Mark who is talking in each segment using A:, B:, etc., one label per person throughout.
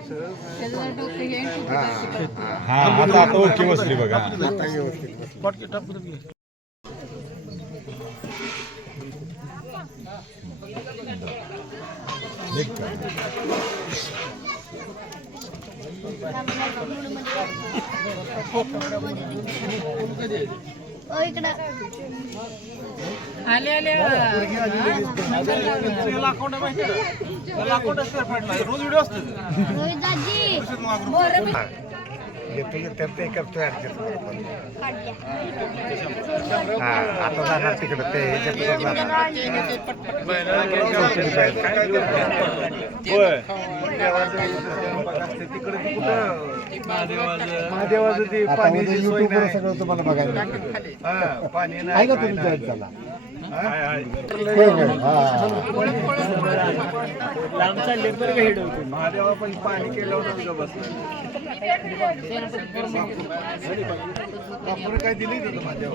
A: त्याचं हा
B: आता आता ओके बसली बघा.
A: आले आले.
C: येतो तर ते करतोय ऍडजस्ट बरोबर हा आता जाणार तिकडं ते ह्याच्यात.
D: महादेवाचं ते
C: आता
D: पाण्याची
C: उद्या. सगळं तुम्हाला बघायला मिळतं.
D: हा, पाणी
C: आहे
D: नाही
C: तुम्ही
D: नाही.
C: जॉईन झाला
D: हाय, हाय.
C: हा.
D: महादेवा पण पाणी केल्यावर ग बसलं काय दिली होतं महादेवा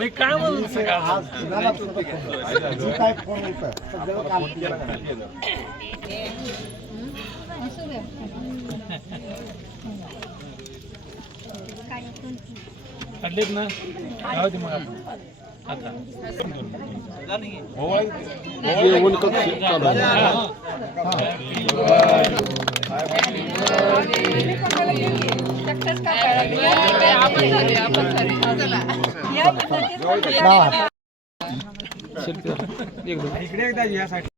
E: आहे
C: कुणाला सुद्धा नाही. जी काय फोन होतं, सगळं काम केलं.
A: असू द्या
E: काढलेत ना राहू दे मग आपण. आता जेवण कक्ष चालू आहे
D: इकडे एकदा यासाठी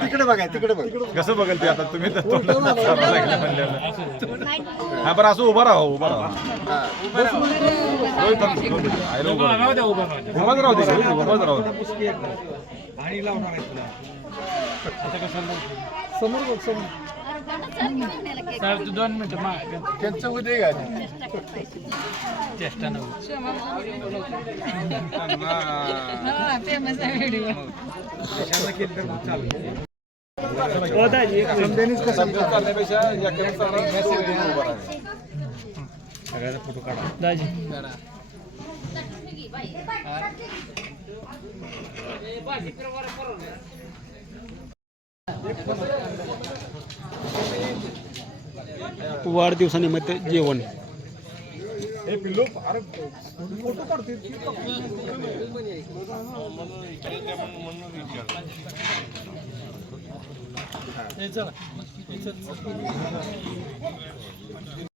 C: तिकडे बघा तिकडे बघ
B: कसं बघेल ते आता तुम्ही तर हा बरं असं उभा राहा उभा राहा उभं राहा. राहू दे उभाच राहू
D: आणि लावणार आहे तुला
E: समोर बघ समोर. साहेब, तू दोन मिनिटं मा
D: त्यांचं उद्या घ्या.
E: चेष्टा.
D: सगळ्याचा फोटो काढा.
E: दाजी. वाढदिवसानिमित्त जेवण.